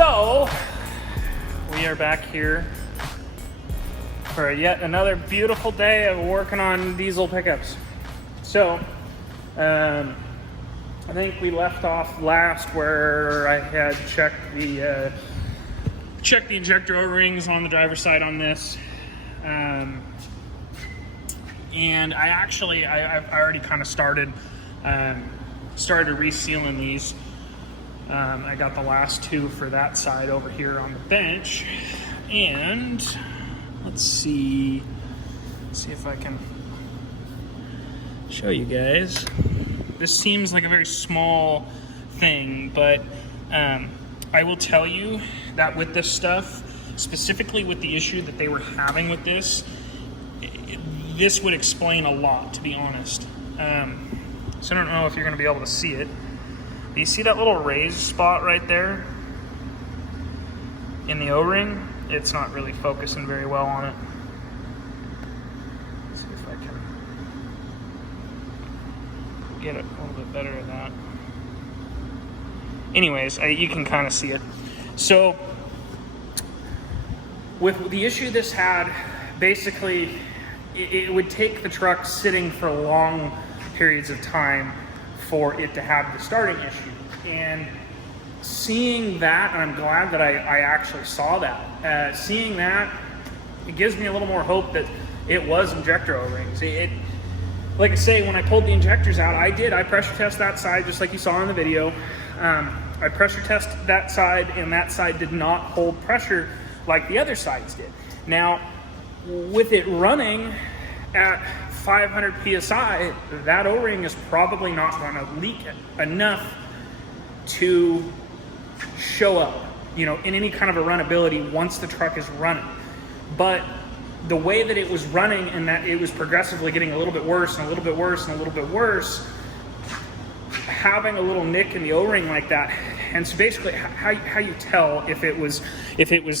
So, we are back here for yet another beautiful day of working on diesel pickups. So, I think we left off last where I had checked the injector O-rings on the driver's side on this. And I've already kind of started resealing these. I got the last two for that side over here on the bench, and let's see if I can show you guys. This seems like a very small thing, but I will tell you that with this stuff, specifically with the issue that they were having with this, this would explain a lot, to be honest. So I don't know if you're going to be able to see it. Do you see that little raised spot right there in the O-ring? It's not really focusing very well on it. Let's see if I can get it a little bit better at that. Anyways, you can kind of see it. So with the issue this had, basically it would take the truck sitting for long periods of time for it to have the starting issue. And seeing that, and I'm glad that I actually saw that, seeing that, it gives me a little more hope that it was injector O-rings. Like I say, when I pulled the injectors out, I pressure test that side just like you saw in the video. I pressure test that side, and that side did not hold pressure like the other sides did. Now, with it running at 500 PSI, that O-ring is probably not going to leak enough to show up, in any kind of a runnability once the truck is running. But the way that it was running, and that it was progressively getting a little bit worse and a little bit worse and a little bit worse, having a little nick in the O-ring like that, and so basically how you tell if it was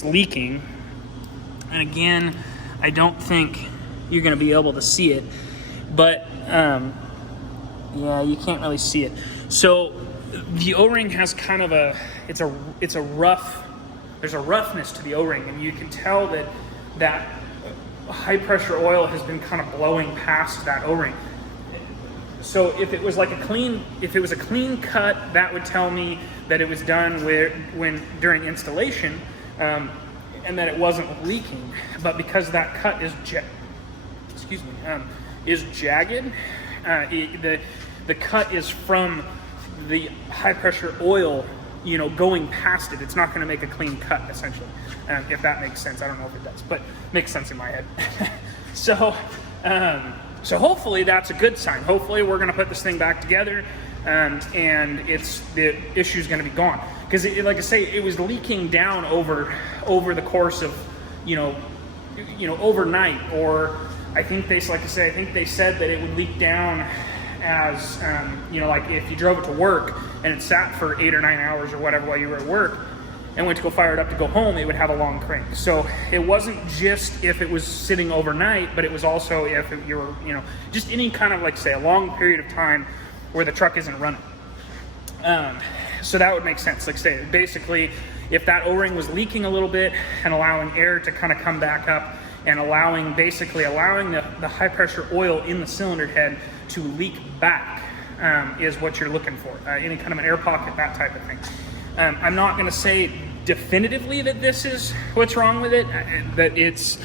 leaking, and again, I don't think you're going to be able to see it, but yeah, you can't really see it. So the O-ring has kind of there's a roughness to the O-ring, and you can tell that high pressure oil has been kind of blowing past that O-ring. So if it was a clean cut, that would tell me that it was done during installation, and that it wasn't leaking. But because that cut is jagged, the cut is from the high pressure oil, going past it. It's not going to make a clean cut, essentially, if that makes sense. I don't know if it does, but it makes sense in my head. So hopefully that's a good sign. Hopefully we're going to put this thing back together, and the issue's going to be gone. Because like I say, it was leaking down over the course of overnight, or I think they said that it would leak down as like if you drove it to work and it sat for 8 or 9 hours or whatever while you were at work and went to go fire it up to go home, it would have a long crank. So it wasn't just if it was sitting overnight, but it was also if you were just any kind of a long period of time where the truck isn't running. So that would make sense. Like say, basically, if that O-ring was leaking a little bit and allowing air to kind of come back up, and allowing the high pressure oil in the cylinder head to leak back, is what you're looking for. Any kind of an air pocket, that type of thing. I'm not going to say definitively that this is what's wrong with it. That it's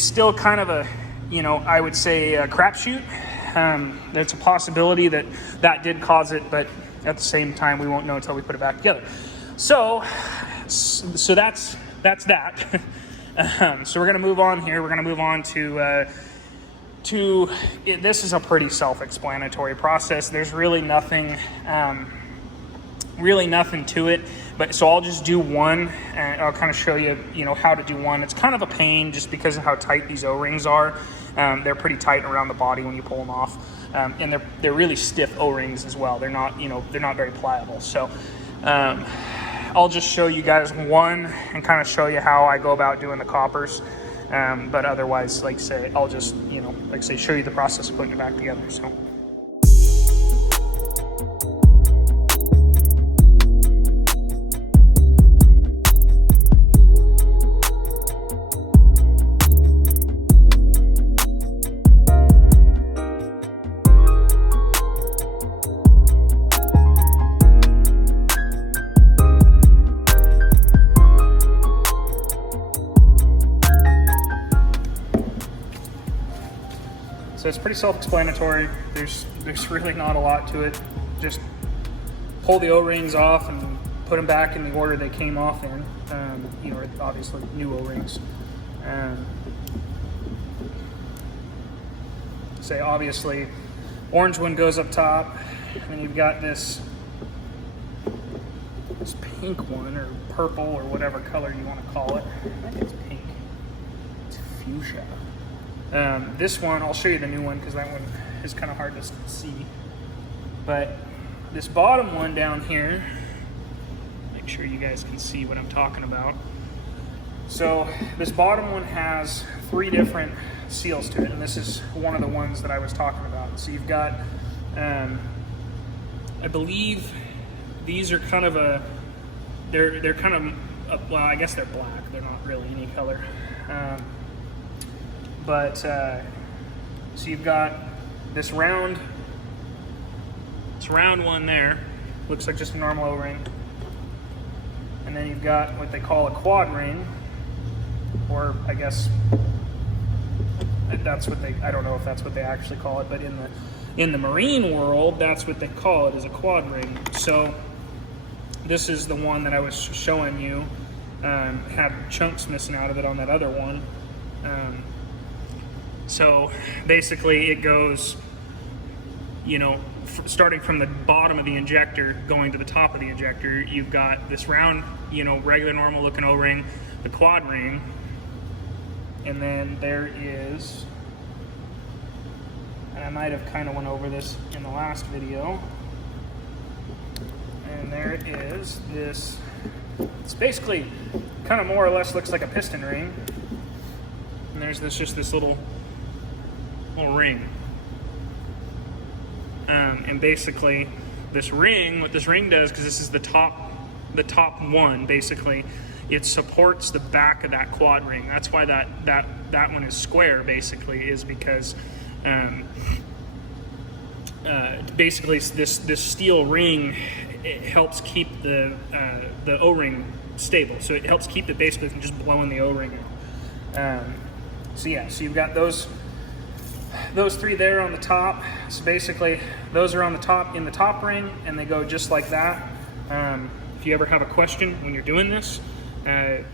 still kind of a, I would say a crapshoot. There's a possibility that did cause it, but at the same time, we won't know until we put it back together. So that's that. So we're going to move on here. We're going to move on to this is a pretty self-explanatory process. There's really nothing to it. But so I'll just do one, and I'll kind of show you, how to do one. It's kind of a pain just because of how tight these O-rings are. They're pretty tight around the body when you pull them off, and they're really stiff O-rings as well. They're not, they're not very pliable. So I'll just show you guys one and kind of show you how I go about doing the coppers. But otherwise, I'll just, show you the process of putting it back together. So. So it's pretty self-explanatory. There's really not a lot to it. Just pull the O-rings off and put them back in the order they came off in. You know, obviously new O-rings. Say obviously, orange one goes up top, and then you've got this pink one, or purple, or whatever color you want to call it. I think it's pink. It's fuchsia. This one, I'll show you the new one because that one is kind of hard to see. But this bottom one down here, make sure you guys can see what I'm talking about. So this bottom one has 3 different seals to it, and this is one of the ones that I was talking about. So you've got, I believe these are kind of a, they're kind of, well, I guess they're black. They're not really any color. So you've got this round one there, looks like just a normal O-ring. And then you've got what they call a quad ring, or I guess that's what they, I don't know if that's what they actually call it, but in the marine world, that's what they call it, is a quad ring. So this is the one that I was showing you, had chunks missing out of it on that other one. So basically it goes, you know, starting from the bottom of the injector going to the top of the injector, you've got this round, you know, regular normal looking O-ring, the quad ring, and then there is, and I might have kind of went over this in the last video, and there is this, it's basically kind of more or less looks like a piston ring, and there's just this little ring. And basically this ring, what this ring does, because this is the top one, basically, it supports the back of that quad ring. That's why that one is square, basically, is because basically this steel ring, it helps keep the O-ring stable. So it helps keep it basically from just blowing the O-ring out. So yeah, so you've got those 3 there on the top. So basically those are on the top, in the top ring, and they go just like that. If you ever have a question when you're doing this, all right,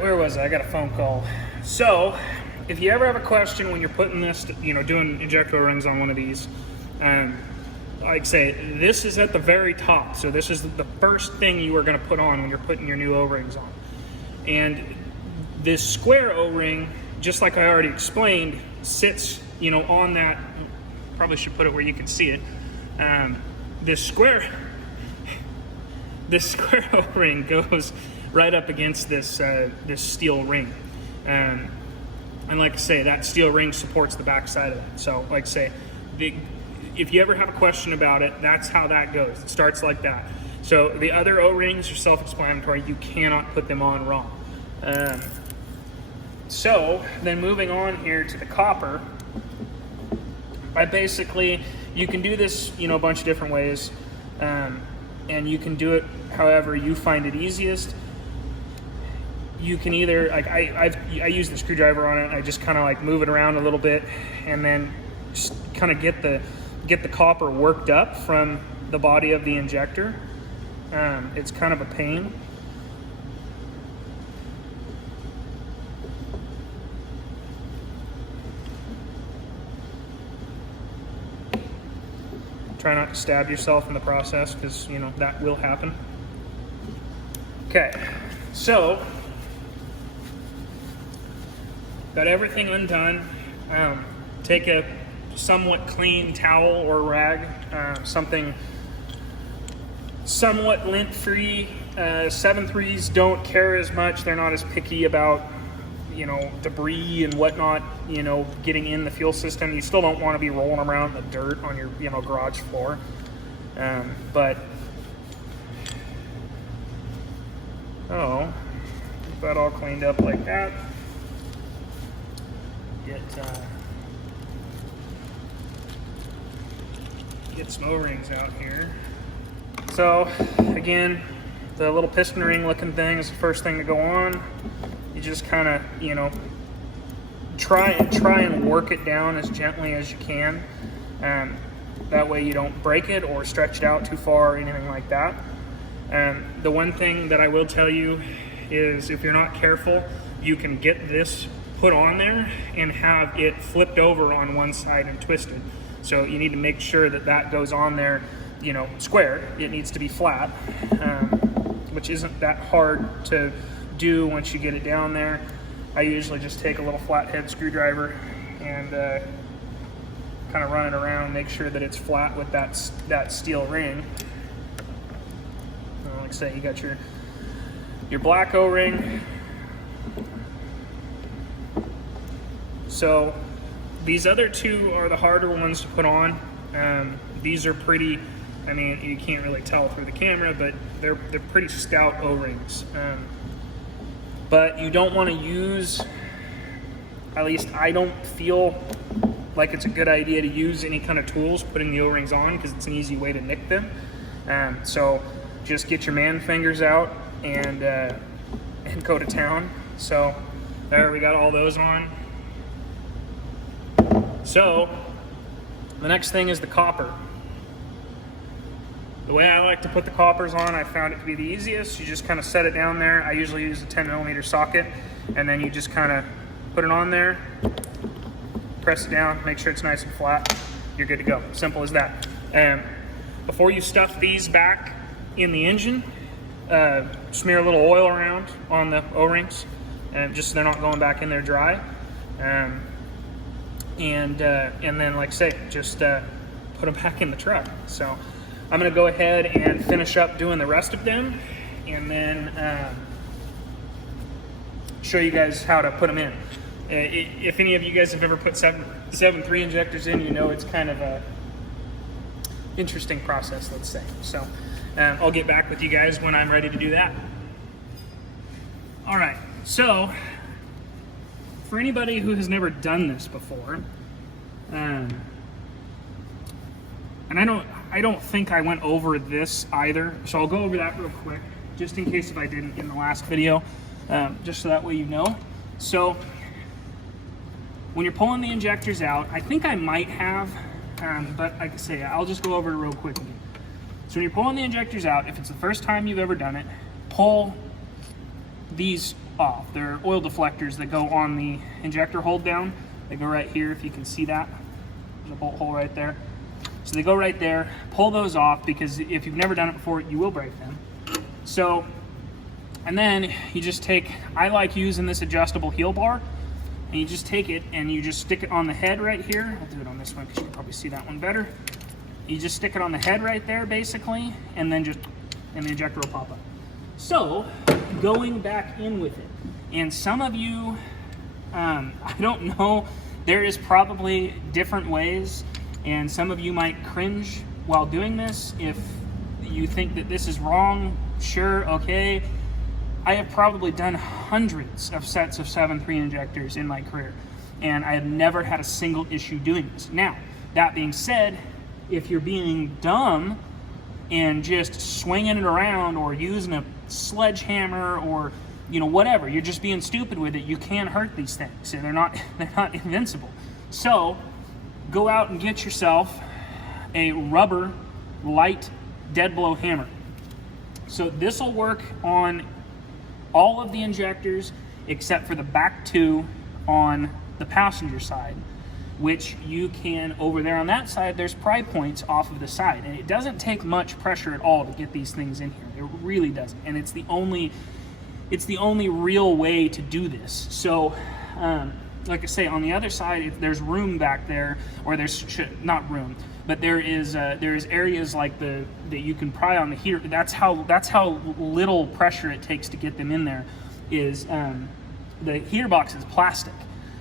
where was I? I got a phone call. So if you ever have a question when you're putting this, you know, doing injector rings on one of these, like I say, this is at the very top. So this is the first thing you are going to put on when you're putting your new O-rings on. And this square O-ring, just like I already explained, sits, you know, on that, probably should put it where you can see it. This square O-ring goes right up against this steel ring. And like I say, that steel ring supports the back side of that. So like I say, if you ever have a question about it, that's how that goes. It starts like that. So the other O-rings are self-explanatory. You cannot put them on wrong. So then moving on here to the copper, I basically, you can do this, you know, a bunch of different ways, and you can do it however you find it easiest. You can either, like I use the screwdriver on it. I just kind of like move it around a little bit, and then just kind of get the copper worked up from the body of the injector. It's kind of a pain. Try not to stab yourself in the process, because, you know, that will happen. Okay, so got everything undone. Take a somewhat clean towel or rag, something somewhat lint-free. 7.3s don't care as much. They're not as picky about, you know, debris and whatnot, you know, getting in the fuel system. You still don't want to be rolling around in the dirt on your, you know, garage floor. But get that all cleaned up like that. Get some O-rings out here. So again, the little piston ring looking thing is the first thing to go on. You just kind of, you know, try and work it down as gently as you can. That way you don't break it or stretch it out too far or anything like that. The one thing that I will tell you is if you're not careful, you can get this put on there and have it flipped over on one side and twisted. So you need to make sure that that goes on there, you know, square. It needs to be flat, which isn't that hard to do once you get it down there. I usually just take a little flathead screwdriver and kind of run it around, make sure that it's flat with that steel ring. Like I say, you got your black O-ring. So these other two are the harder ones to put on. These are pretty, I mean, you can't really tell through the camera, but they're pretty stout O-rings. But you don't want to use, at least I don't feel like it's a good idea to use any kind of tools putting the O-rings on, because it's an easy way to nick them. So just get your man fingers out and go to town. So there, we got all those on. So the next thing is the copper. The way I like to put the coppers on, I found it to be the easiest. You just kind of set it down there. I usually use a 10mm socket, and then you just kind of put it on there, press it down, make sure it's nice and flat. You're good to go. Simple as that. Before you stuff these back in the engine, smear a little oil around on the O-rings, just so they're not going back in there dry. And then, like I say, just put them back in the truck. So I'm going to go ahead and finish up doing the rest of them, and then show you guys how to put them in. If any of you guys have ever put 7.3 injectors in, you know it's kind of a interesting process, let's say. So I'll get back with you guys when I'm ready to do that. All right, so for anybody who has never done this before, and I don't think I went over this either, so I'll go over that real quick, just in case if I didn't in the last video, just so that way you know. So when you're pulling the injectors out, I think I might have, but like I say, I'll just go over it real quick again. So when you're pulling the injectors out, if it's the first time you've ever done it, pull these off. They're oil deflectors that go on the injector hold down. They go right here, if you can see that. There's a bolt hole right there. So they go right there. Pull those off, because if you've never done it before, you will break them. So, and then you just take, I like using this adjustable heel bar, and you just take it and you just stick it on the head right here. I'll do it on this one because you can probably see that one better. You just stick it on the head right there, basically, and then the injector will pop up. So, going back in with it, and some of you, I don't know, there is probably different ways, and some of you might cringe while doing this. If you think that this is wrong, sure, okay. I have probably done hundreds of sets of 7.3 injectors in my career, and I have never had a single issue doing this. Now, that being said, if you're being dumb and just swinging it around or using a sledgehammer or, you know, whatever, you're just being stupid with it, you can hurt these things, and they're not invincible. So go out and get yourself a rubber light dead blow hammer. So this will work on all of the injectors except for the back two on the passenger side, which you can, over there on that side, there's pry points off of the side, and it doesn't take much pressure at all to get these things in here. It really doesn't, and it's the only real way to do this. So like I say, on the other side, if there's room back there, or there's not room, but there is areas like that you can pry on the heater. That's how little pressure it takes to get them in there. Is the heater box is plastic,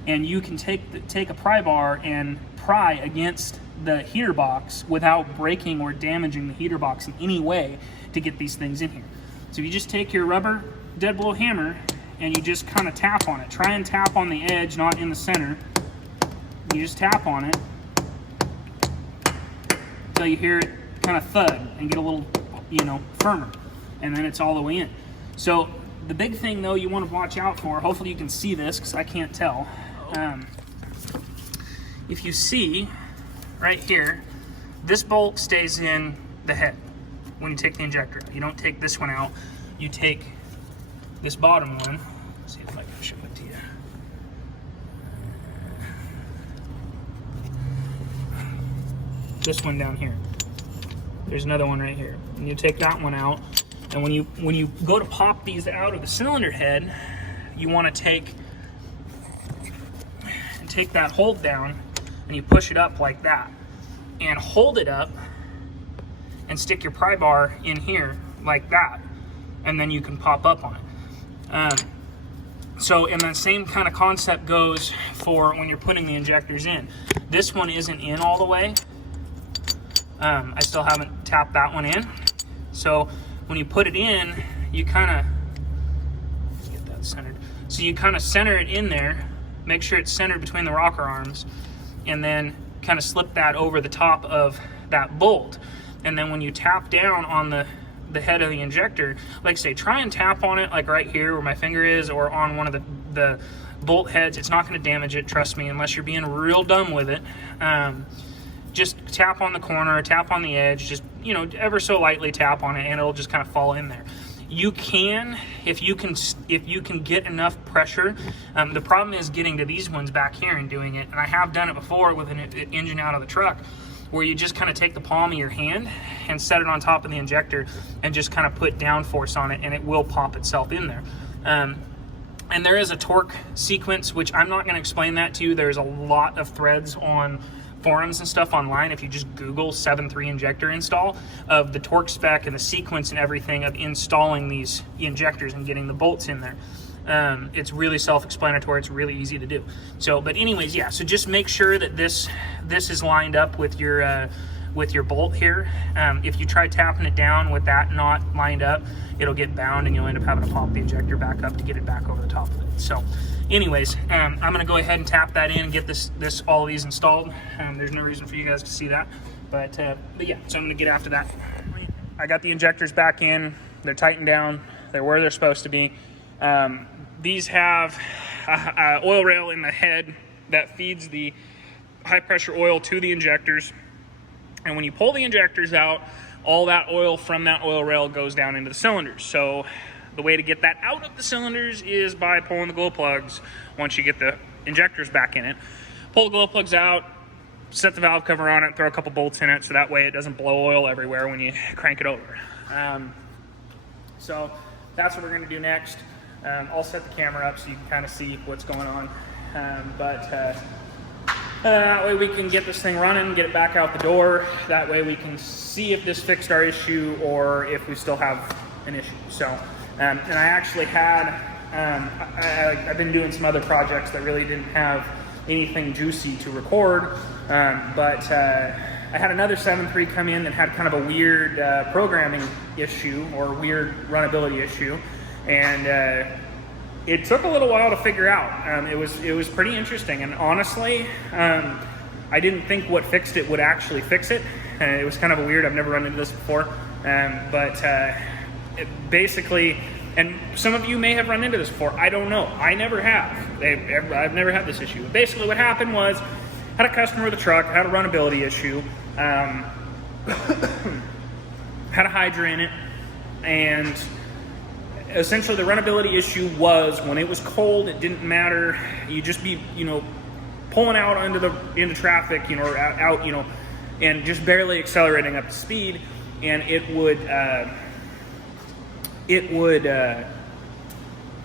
and you can take a pry bar and pry against the heater box without breaking or damaging the heater box in any way to get these things in here. So you just take your rubber dead blow hammer and you just kind of tap on it. Try and tap on the edge, not in the center. You just tap on it until you hear it kind of thud and get a little, firmer, and then it's all the way in. So the big thing though you want to watch out for, hopefully you can see this because I can't tell. if you see right here, this bolt stays in the head when you take the injector out. You don't take this one out. You take this bottom one. Let's see if I can show it to you. This one down here. There's another one right here. And you take that one out. And when you go to pop these out of the cylinder head, you want to take that hold down and you push it up like that. And hold it up and stick your pry bar in here like that. And then you can pop up on it. And the same kind of concept goes for when you're putting the injectors in. This one isn't in all the way. I still haven't tapped that one in. So when you put it in, you kind of get that centered. So you kind of center it in there, make sure it's centered between the rocker arms, and then kind of slip that over the top of that bolt. And then when you tap down on the head of the injector, like say, try and tap on it like right here where my finger is, or on one of the bolt heads. It's not going to damage it, trust me, unless you're being real dumb with it. Just tap on the corner, tap on the edge, just, you know, ever so lightly tap on it, and it'll just kind of fall in there. You can, if you can get enough pressure. The problem is getting to these ones back here and doing it, and I have done it before with an engine out of the truck, where you just kind of take the palm of your hand and set it on top of the injector and just kind of put downforce on it, and it will pop itself in there. And there is a torque sequence, which I'm not going to explain that to you. There's a lot of threads on forums and stuff online. If you just Google 7.3 injector install, of the torque spec and the sequence and everything of installing these injectors and getting the bolts in there. It's really self-explanatory. It's really easy to do. So, but anyways, yeah, so just make sure that this is lined up with your bolt here. If you try tapping it down with that not lined up, it'll get bound and you'll end up having to pop the injector back up to get it back over the top of it. So anyways, I'm gonna go ahead and tap that in and get all of these installed. There's no reason for you guys to see that, but yeah, so I'm gonna get after that. I got the injectors back in. They're tightened down. They're where they're supposed to be. These have a oil rail in the head that feeds the high pressure oil to the injectors. And when you pull the injectors out, all that oil from that oil rail goes down into the cylinders. So the way to get that out of the cylinders is by pulling the glow plugs once you get the injectors back in it. Pull the glow plugs out, set the valve cover on it, throw a couple bolts in it so that way it doesn't blow oil everywhere when you crank it over. So that's what we're going to do next. I'll set the camera up so you can kind of see what's going on. That way we can get this thing running, get it back out the door. That way we can see if this fixed our issue or if we still have an issue. So, and I actually had, I've been doing some other projects that really didn't have anything juicy to record, but I had another 7.3 come in that had kind of a weird programming issue or weird runnability issue, and it took a little while to figure out. It was pretty interesting, and honestly, I didn't think what fixed it would actually fix it. It was kind of a weird. I've never run into this before, but it basically, and some of you may have run into this before. I don't know. I never have. I've never had this issue. Basically, what happened was, had a customer with a truck, had a runnability issue, had a Hydra in it, and essentially the runnability issue was when it was cold, it didn't matter. You'd just be, pulling out into traffic, or out, and just barely accelerating up to speed, and the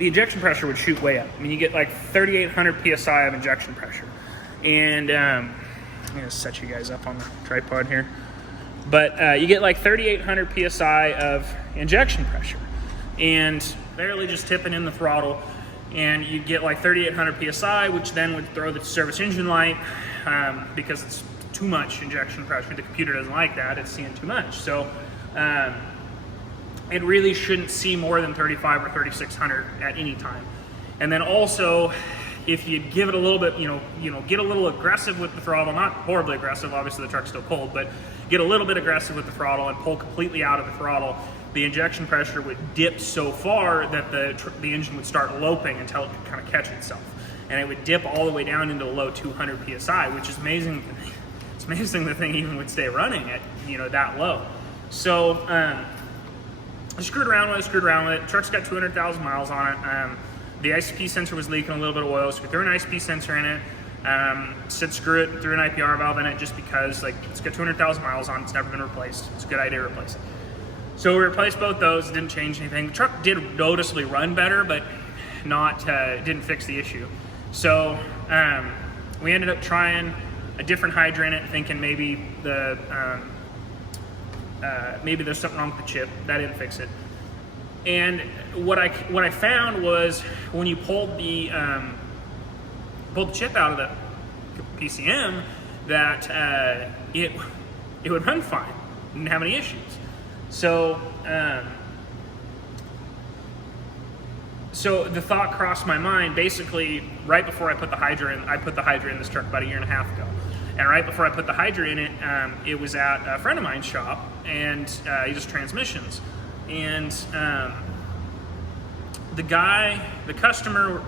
injection pressure would shoot way up. I mean, you get like 3,800 PSI of injection pressure. And I'm gonna set you guys up on the tripod here. But you get like 3,800 PSI of injection pressure. And barely just tipping in the throttle. And you get like 3,800 PSI, which then would throw the service engine light because it's too much injection pressure. The computer doesn't like that, it's seeing too much. So it really shouldn't see more than 3,500 or 3,600 at any time. And then also, if you give it a little bit, get a little aggressive with the throttle, not horribly aggressive, obviously the truck's still cold, but get a little bit aggressive with the throttle and pull completely out of the throttle, the injection pressure would dip so far that the engine would start loping until it could kind of catch itself. and it would dip all the way down into the low 200 psi, which is amazing. It's amazing the thing even would stay running at, you know, that low. So I screwed around with it. The truck's got 200,000 miles on it. The ICP sensor was leaking a little bit of oil, so we threw an ICP sensor in it. Said screw it, threw an IPR valve in it just because, like, it's got 200,000 miles on it, it's never been replaced. It's a good idea to replace it. So we replaced both those, didn't change anything. The truck did noticeably run better, but not didn't fix the issue. So we ended up trying a different hydrant in it, thinking maybe maybe there's something wrong with the chip. That didn't fix it. And what I found was when you pulled the chip out of the PCM, that it would run fine, didn't have any issues. So the thought crossed my mind basically right before I put the Hydra in. I put the Hydra in this truck about 1.5 years ago. And right before I put the Hydra in it, it was at a friend of mine's shop, and he does transmissions. And the customer,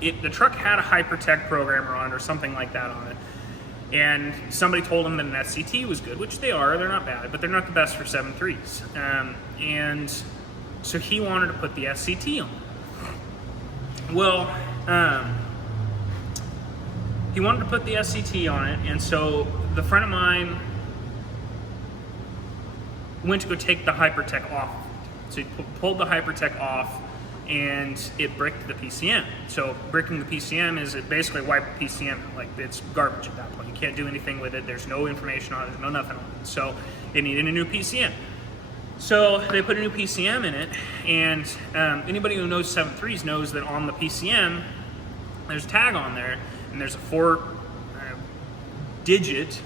the truck had a Hypertech programmer on it or something like that on it. And somebody told him that an SCT was good, which they are, they're not bad, but they're not the best for 7.3s. And so he wanted to put the SCT on. Well, he wanted to put the SCT on it, and so the friend of mine went to go take the Hypertech off. So he pulled the Hypertech off, and it bricked the PCM. So bricking the PCM is it basically wiped the PCM, like it's garbage at that point. You can't do anything with it. There's no information on it. There's no nothing on it. So it needed a new PCM. So they put a new PCM in it, and anybody who knows 7.3s knows that on the PCM, there's a tag on there, and there's a 4-digit,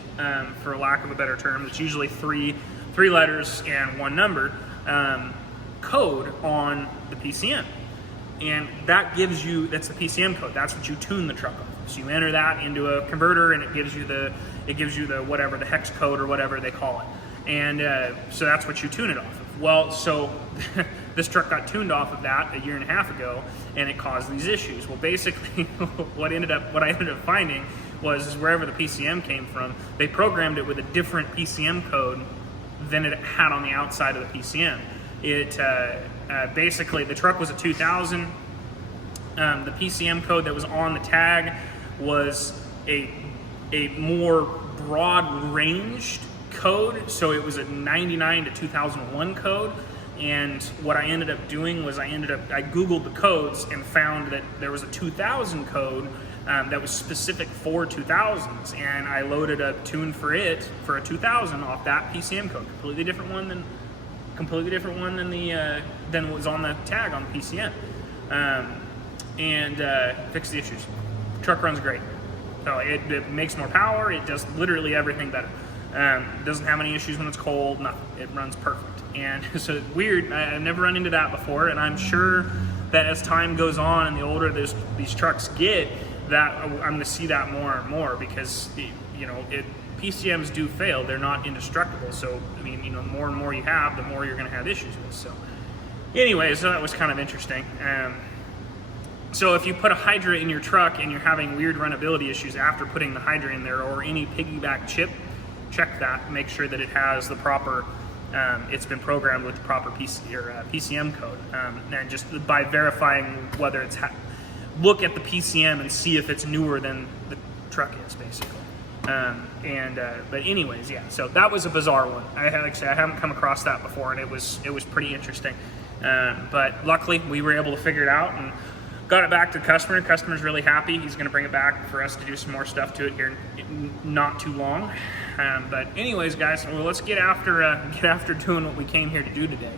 for lack of a better term, it's usually three letters and 1 number, code on the PCM. And that gives you, that's the PCM code, that's what you tune the truck off. So you enter that into a converter, and it gives you the whatever, the hex code or whatever they call it. And so that's what you tune it off of. Well, so this truck got tuned off of that 1.5 years ago, and it caused these issues. Well, basically, what I ended up finding was wherever the PCM came from, they programmed it with a different PCM code than it had on the outside of the PCM. It basically, the truck was a 2000. The PCM code that was on the tag was a more broad-ranged code, so it was a 99 to 2001 code. And what I ended up doing was I Googled the codes and found that there was a 2000 code that was specific for 2000s, and I loaded a tune for it for a 2000 off that PCM code, completely different one than than was on the tag on the PCM, and fixed the issues. The truck runs great. So it makes more power. It does literally everything better. It doesn't have any issues when it's cold. Nothing. It runs perfect. And so weird. I've never run into that before, and I'm sure that as time goes on and the older these trucks get, that I'm going to see that more and more, because PCMs do fail. They're not indestructible. So I mean, the more and more you have, the more you're going to have issues with. So anyways, so that was kind of interesting. So if you put a Hydra in your truck and you're having weird runnability issues after putting the Hydra in there, or any piggyback chip, check that. Make sure that it has the proper, it's been programmed with the proper PCM code. And just by verifying whether it's, look at the PCM and see if it's newer than the truck is, basically. But anyways, yeah. So that was a bizarre one. I haven't come across that before, and it was pretty interesting. But luckily, we were able to figure it out and got it back to the customer. The customer's really happy. He's going to bring it back for us to do some more stuff to it here not too long. But anyways, guys, well, let's get after doing what we came here to do today.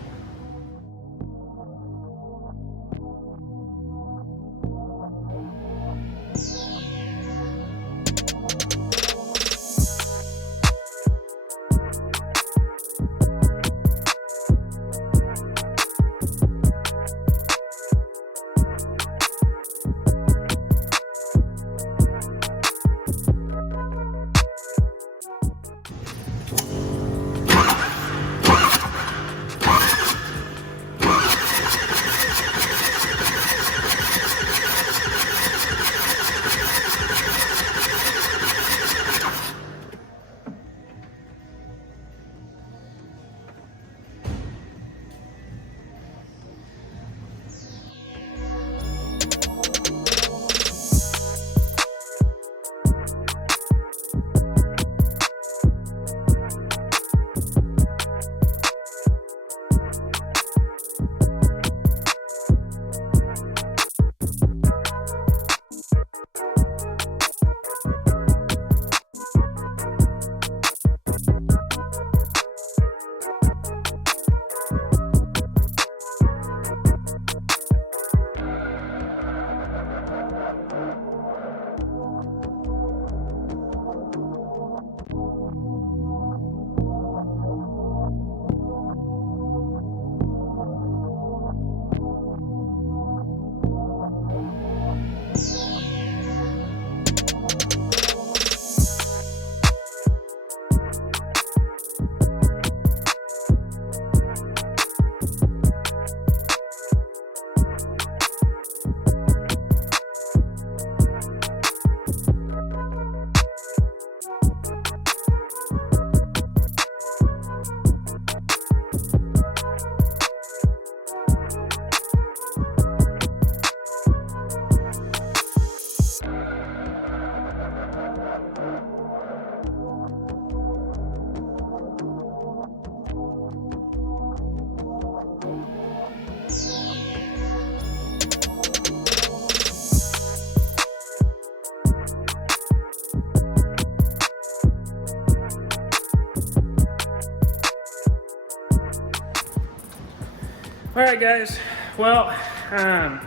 All right, guys. Well, I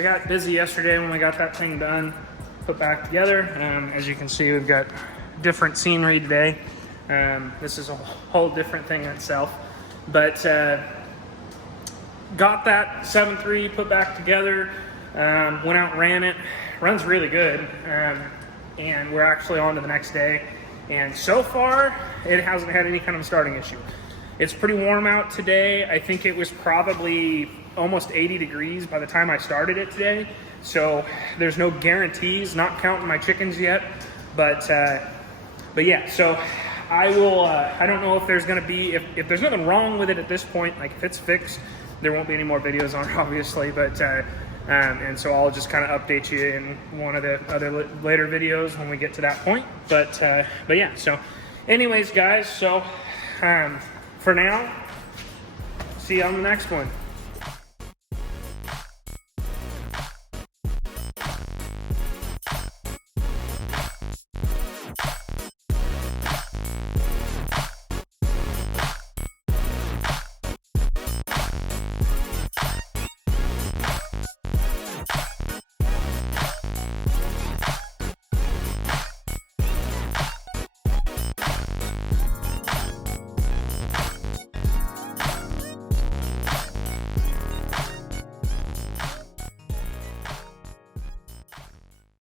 got busy yesterday when we got that thing done, put back together. As you can see, we've got different scenery today. This is a whole different thing in itself. But got that 7.3 put back together, went out and ran it. Runs really good. And we're actually on to the next day. And so far, it hasn't had any kind of starting issue. It's pretty warm out today. I think it was probably almost 80 degrees by the time I started it today. So there's no guarantees, not counting my chickens yet. But yeah, so I will, I don't know if there's gonna be, if there's nothing wrong with it at this point, like if it's fixed, there won't be any more videos on it, obviously, but, and so I'll just kind of update you in one of the other later videos when we get to that point. But yeah, so anyways, guys, so, for now, see you on the next one.